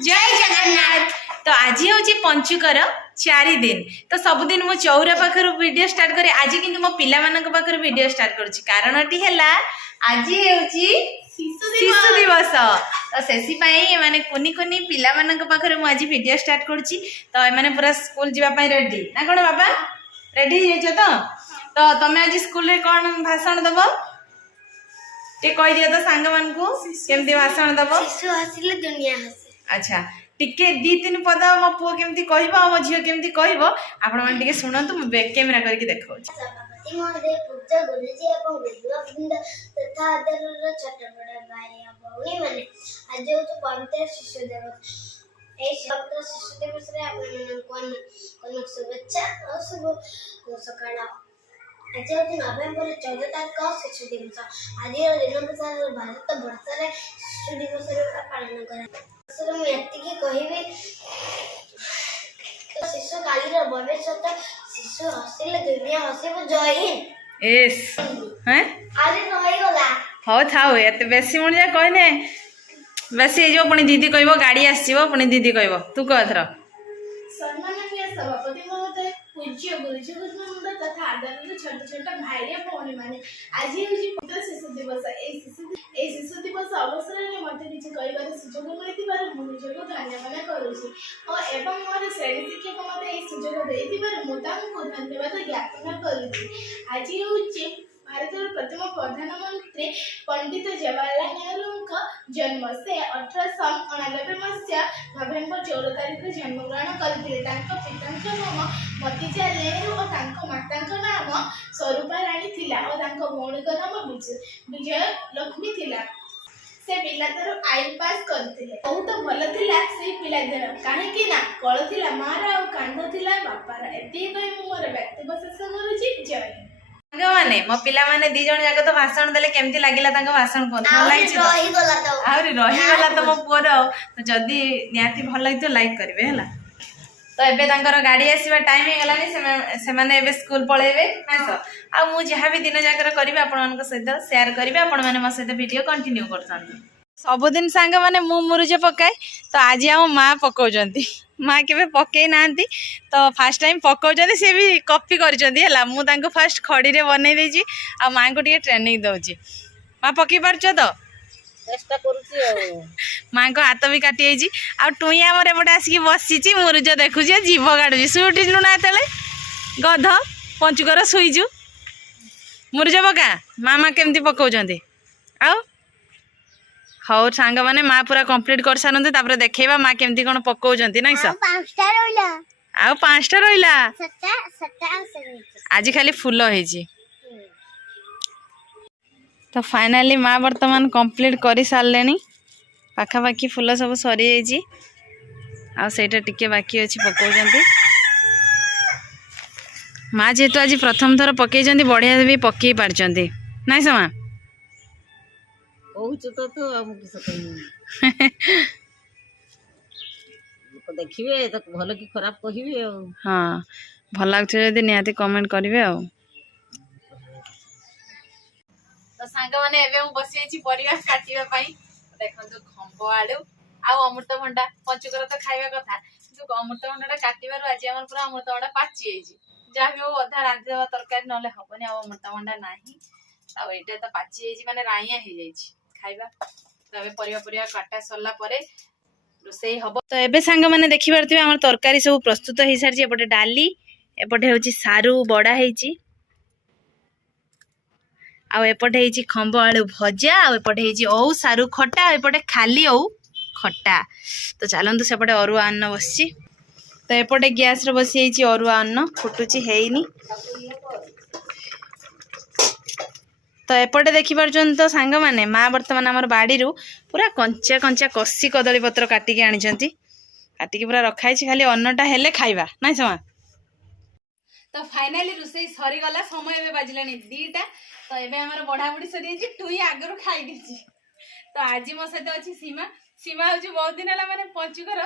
जय जगन्नाथ। तो आज हूँ पंचुकर 4 दिन तो सबुदिन मु चौरा पाखर वीडियो स्टार्ट करे आज किंतु मो पिला मानक पाखर वीडियो स्टार्ट करूची कारणटी हैला आज हेउची शिशु दिवस तो सेसी पाई माने कोनी कोनी पिला मानक पाखर मु आज वीडियो स्टार्ट करूची तो ए माने पूरा स्कूल जीवा पाई रेडी ना कोन बाबा रेडी हेजो तो तमे आज स्कूल रे कोन भाषण दबो टे कहि दियो तो सांग मान को केमती भाषण दबो शिशु हसिले दुनिया हसे। अच्छा टिके 2-3 पद मो पुओ केमती कहबो मो झियो केमती कहबो आपण मान टिके सुनंतु मो बैक कैमरा करके देखौ सभापति महोदय पूज्य गुरुजी एवं विद्वानवृंद तथा आदरर छोट बड़ भाई भौणी माने आज जो पवित्र शिशु दिवस ए पवित्र शिशु दिवस रे आपण कोन शुभेच्छा और शुभ सकाळ आज नवेम्बर 14 तारीख शिशु दिवस आज दिन अनुसार भारत वर्ष रे शिशु दिवस पालन करा सर मैं एतिकी कहबी शिशु कालीर भविष्य शिशु हसिले दुनिया हसिबो जय हिंद एस हैं अरे रही गला हो थाओ एते बेसी मुनिया कहने बेसी जो पुनी दीदी कहबो गाड़ी आसीबो पुनी दीदी कहबो तू कहथर सम्माननीय सभापति महोदय पूज्य गुरुजी वृंद तथा आदरणीय छोट छोट भाई भौणी माने आज होची पवित्र शिशु दिवस ए शिशु दिवस अवसर रे मते किछि कहबार सुजोग मिलिथिबार मु निजको धन्यवाद करूछि और एवं मोर श्रेणी शिक्षक मते ए सुजोग देथिबार मु तांको धन्यवाद ज्ञापन करूछि आज होची भारतर प्रथम प्रधानमंत्री पंडित जवाहरलाल नेहरू जन्म से 1899 मसीहा नवेम्बर 14 तारीख जन्मग्रहण करथिले पिता नाम मोतीलाल नेहरू और माता नाम स्वरूपा रानी थिला और भौणी नाम विजय लक्ष्मी थिला से पिलातर आईन पास करथिले बहुत भल थिला से पिलादर काहेकि ना कळ थिला मार और कांड थिला बापार एती कहि मु मोर व्यक्तिगत शेष करूची जय माने मो पिला माने दी जण जाक तो भाषण देले केमती लागिला तांको भाषण कोन भल लागिछ तो रही गला तो आउरी रही गला तो मो पुअर तो जदी नियाती भल लागि तो लाइक करबे हला तो एबे तांकर गाड़ी आसीबा टाइम हे गलानी से माने एबे स्कूल पळेबे हां आ मु जहा भी दिन जाकर करबे आपण मानक सहित शेयर करबे आपण माने म सहित वीडियो कंटिन्यू करथांती सब दिन सांग माने मु मुरुजे पकाए तो आज आ मां पकाउजंती माँ के पकई ना तो फास्ट टाइम पकाउछन्ती से भी कॉपी करछन्ती हला मु तांको फास्ट खड़ी रे बनै देछि आ माँ को टिके ट्रेनिंग दउछि माँ पकई पारछ तो चेष्टा करूची माँ को हाथ भी काटी आइछि आ टुई हमर एपटे आसिकी बसिछि मुरुज देखुछि जीव काटुछि सुटिलु ना एतले गध पंचुकर सुइजु मुरुज पका मामा केमती पकाउछन्ती आ हौ सांग माने माँ पूरा कंप्लीट कर सारंते तापर देखैबा माँ केमती कोन पकाउछन्ती नै स 5टा रहला आ 5टा रहिला 7टा आज खाली फूल होइछि तो फाइनली माँ वर्तमान कंप्लीट कर सारे पाखापाखि फूल सब सरी जाइए आ सेटा टिके बाकी अच्छी पकाउछन्ती माँ जेहेतु आज प्रथम थर पकई बढ़िया भी पकई पारछन्ती नाइ स माँ कहूछु तो हम किस कहू लोक देखिबे तो भलो कि खराब कहिबे हाँ भल लागुछ जदि निहाती कमेंट करिवे आ तो सांग माने एबे मु बसी छी परिवा काटिबा पई देखंतु खंबो आलू आ अमृतभंडा पंचुकर तो खाइबा कथा किंतु अमृतभंडाटा काटिबार आज हमर पूरा अमृतभंडा पाची जाइछि जा भी हो अधा रांधि देबा तरकारी नले हबनी आ अमृतभंडा नाही आ एटा तो पाची जाइछि माने राइया हे जाइछि खाइबा तो एबे परिवा काटा सरला परे रोसई हबो तो एबे सांग माने देखि पारथिबे हमर तरकारी सब प्रस्तुत हे सारछि एपटे डाली एपटे होछि सारू बड़ा हेछि आ एपटे हेछि खंबो आलू भजा आ एपटे हेछि औ सारू खट्टा आ एपटे खाली औ खट्टा तो चलंतु सेपटे अरुआ अन्न बसछि तो एपटे गैस रे बसी हेछि अरुआ अन्न फुटुछि हेइनी तो एपटे देखि पारछन तो सांग माने माँ वर्तमान हमर बाड़ी रू पूरा कंचा कंचा कसी कदली पत्र काटिके आनिछन्ती काटिके पूरा रखाई खाली अन्नटा हेले खाइबा नाइ समा तो फाइनली रुसई सरी गला समय एबे बाजिलानी 2टा तो एबे हमर बढा बुडी सरी छि टुई आगरु खाइ दिछि तो आज मो सहित अछि सीमा सीमा होछि बहुत दिन हला माने पंचुकर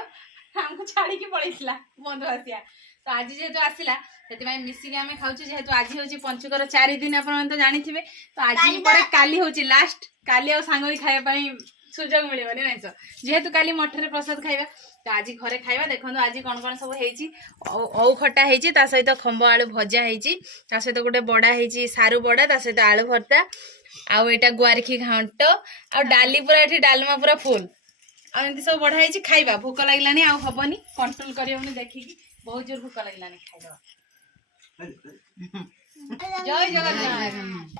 हमको छाड़ी के पळैसला बंधु आसिया तो आज जेहेतु आसिला से मिसिक आम खाऊ जेहेतु आज हूँ पंचुकर 4 दिन आप तो जानी थे तो आज पर काली हूँ लास्ट काली सांग खायापी ସୁଯୋଗ ମିଳିବନି ନାଇଁ ଯେହେତୁ କାଲି ମଠରେ ପ୍ରସାଦ ଖାଇବା ତ ଆଜି ଘରେ ଖାଇବା ଦେଖନ୍ତୁ ଆଜି କଣ କଣ ସବୁ ହେଇଛି ଅଉ ଖଟା ହେଇଛି ତା ସହିତ ଖମ୍ବ ଆଳୁ ଭଜା ହେଇଛି ତା ସହିତ ଗୋଟେ ବଡା ହେଇଛି ସାରୁ ବଡା ତା ସହିତ ଆଳୁ ଭର୍ତ୍ତା ଆଉ ଏଇଟା ଗୁଆରିଖି ଘାଣ୍ଟ ଆଉ ଡାଲି ପୁରା ଏଠି ଡାଲମା ପୁରା ଫୁଲ ଆଉ ଏମିତି ସବୁ ବଢା ହେଇଛି ଖାଇବା ଭୋକ ଲାଗିଲାନି ଆଉ ହବନି କଣ୍ଟ୍ରୋଲ କରିହବନି ଦେଖିକି ବହୁତ ଜୋର ଭୋକ ଲାଗିଲାନି ଖାଇଦବା ଜୟ ଜଗନ୍ନାଥ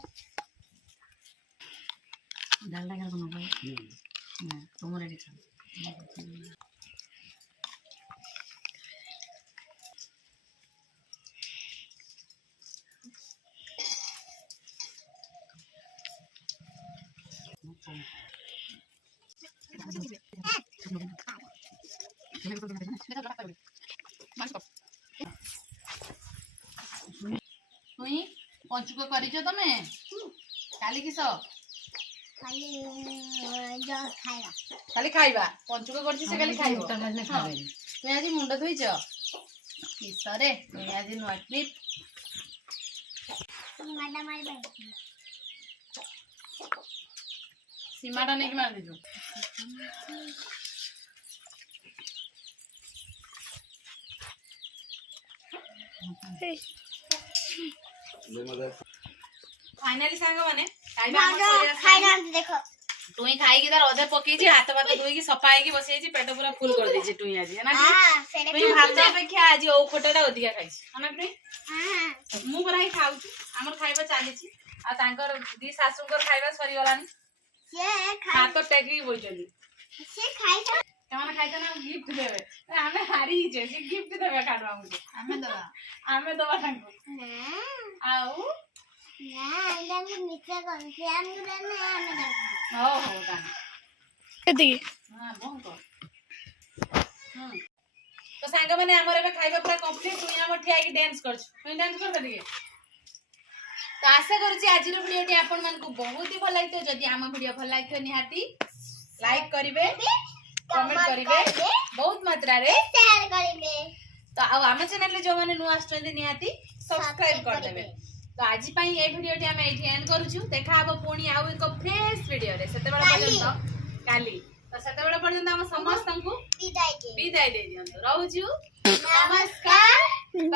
তুই পঞ্চুক করিছ তুমি কালি কিস খালি খাইবা পঞ্চুক করছি সে খালি খাইব তুমি আজ মুন্ড ধুইছ কিসরে তুমি আজ নয় ক্লিপ সীমাটা নেই মারি দিছু फाइनाली सांग माने देखो टुई खाई तार अधे पकई हाथ भात धोई सफा है बसई पेट पूरा फुल कर देछि टुई आज है ना टुई भात अपेक्षा आज ओ खोटाटा अधिका खाई है ना टुई मु परा ही खाऊ हमर खाइबा चली आ तांकर दी सासुकर खाइबा सरी गलानी हाथ टेकी बोइचली ସେମାନେ ଖାଇଥାନା गिफ्ट देबे ଆମେ ହାରି जे से गिफ्ट देबे काढवा हमके ଆମେ दबा तांको आउ हो हो गाना ଏତିକି हां बहुत तो सांग माने हमर एबे खाइबा पूरा कंप्लीट तू हमर ठिया की डांस करछ तू डांस कर दिए तो आशा करूची आज रो वीडियोटी आपन मन को बहुत ही भल लागतो जदी हम वीडियो भल लागतो निहाती लाइक करिवे कमेंट करिवे बहुत मात्रा रे शेयर करिवे तो आम चैनल जो मैंने नुआ आछंती निहाती सब्सक्राइब कर देबे तो आज पई ए वीडियोटी हम एठी एंड करूछु देखा हबो पुणी आउ एक फ्रेश वीडियो रे सेते बेला पर्यंत काली तो सेते बेला पर्यंत हम समस्त को विदाई दे दियंतो रहूछु नमस्कार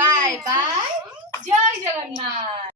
बाय बाय जय जगन्नाथ।